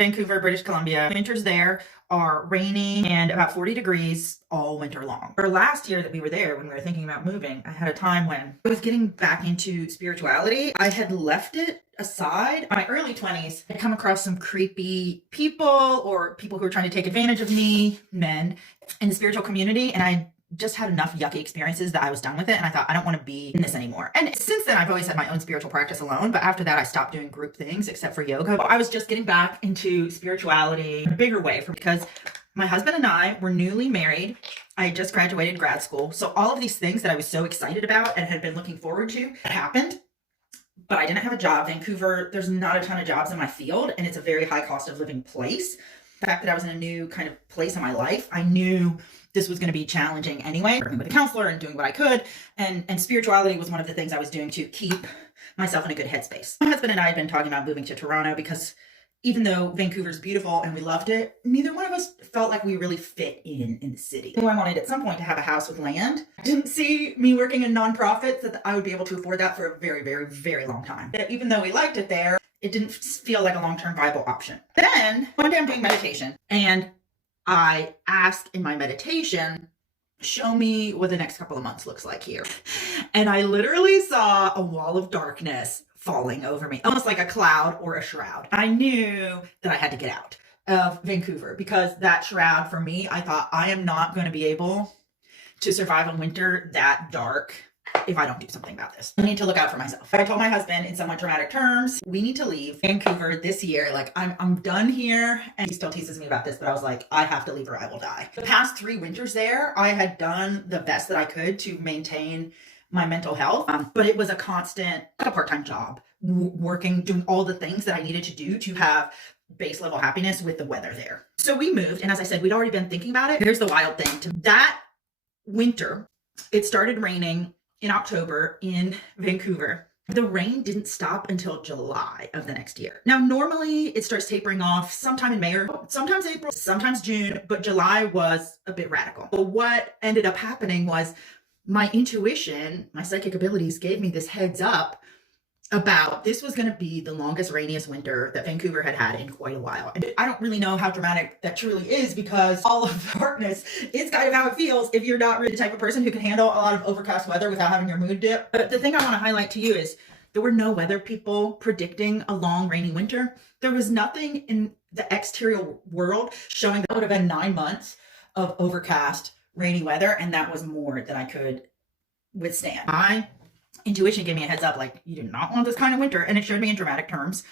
Vancouver, British Columbia. Winters there are rainy and about 40 degrees all winter long. For last year that we were there, when we were thinking about moving, I had a time when I was getting back into spirituality. I had left it aside. In my early 20s, I'd come across some creepy people or people who were trying to take advantage of me, men, in the spiritual community. And I just had enough yucky experiences that I was done with it. And I thought, I don't want to be in this anymore. And since then, I've always had my own spiritual practice alone. But after that, I stopped doing group things except for yoga. I was just getting back into spirituality in a bigger way because my husband and I were newly married. I had just graduated grad school. So all of these things that I was so excited about and had been looking forward to happened. But I didn't have a job. Vancouver, there's not a ton of jobs in my field, and it's a very high cost of living place. The fact that I was in a new kind of place in my life, I knew this was going to be challenging anyway, working with a counselor and doing what I could. And spirituality was one of the things I was doing to keep myself in a good headspace. My husband and I had been talking about moving to Toronto because even though Vancouver's beautiful and we loved it, neither one of us felt like we really fit in the city. So I wanted at some point to have a house with land. I didn't see me working in nonprofits that I would be able to afford that for a very, very, very long time. Even though we liked it there, it didn't feel like a long-term viable option. Then one day I'm doing meditation and I ask in my meditation, show me what the next couple of months looks like here. And I literally saw a wall of darkness falling over me, almost like a cloud or a shroud. I knew that I had to get out of Vancouver because that shroud for me, I thought I am not going to be able to survive a winter that dark if I don't do something about this. I need to look out for myself. I told my husband in somewhat dramatic terms, we need to leave Vancouver this year. Like I'm done here. And he still teases me about this, but I was like, I have to leave or I will die. The past 3 winters there, I had done the best that I could to maintain my mental health. But it was a constant, a part-time job, working, doing all the things that I needed to do to have base level happiness with the weather there. So we moved. And as I said, we'd already been thinking about it. Here's the wild thing. To that winter, it started raining in October in Vancouver. The rain didn't stop until July of the next year. Now, normally it starts tapering off sometime in May or sometimes April, sometimes June, but July was a bit radical. But what ended up happening was my intuition, my psychic abilities gave me this heads up about this was going to be the longest, rainiest winter that Vancouver had had in quite a while. And I don't really know how dramatic that truly is because all of darkness is kind of how it feels if you're not really the type of person who can handle a lot of overcast weather without having your mood dip. But the thing I want to highlight to you is there were no weather people predicting a long, rainy winter. There was nothing in the exterior world showing that would have been 9 months of overcast, rainy weather, and that was more than I could withstand. My intuition gave me a heads up, like, you do not want this kind of winter, and it showed me in dramatic terms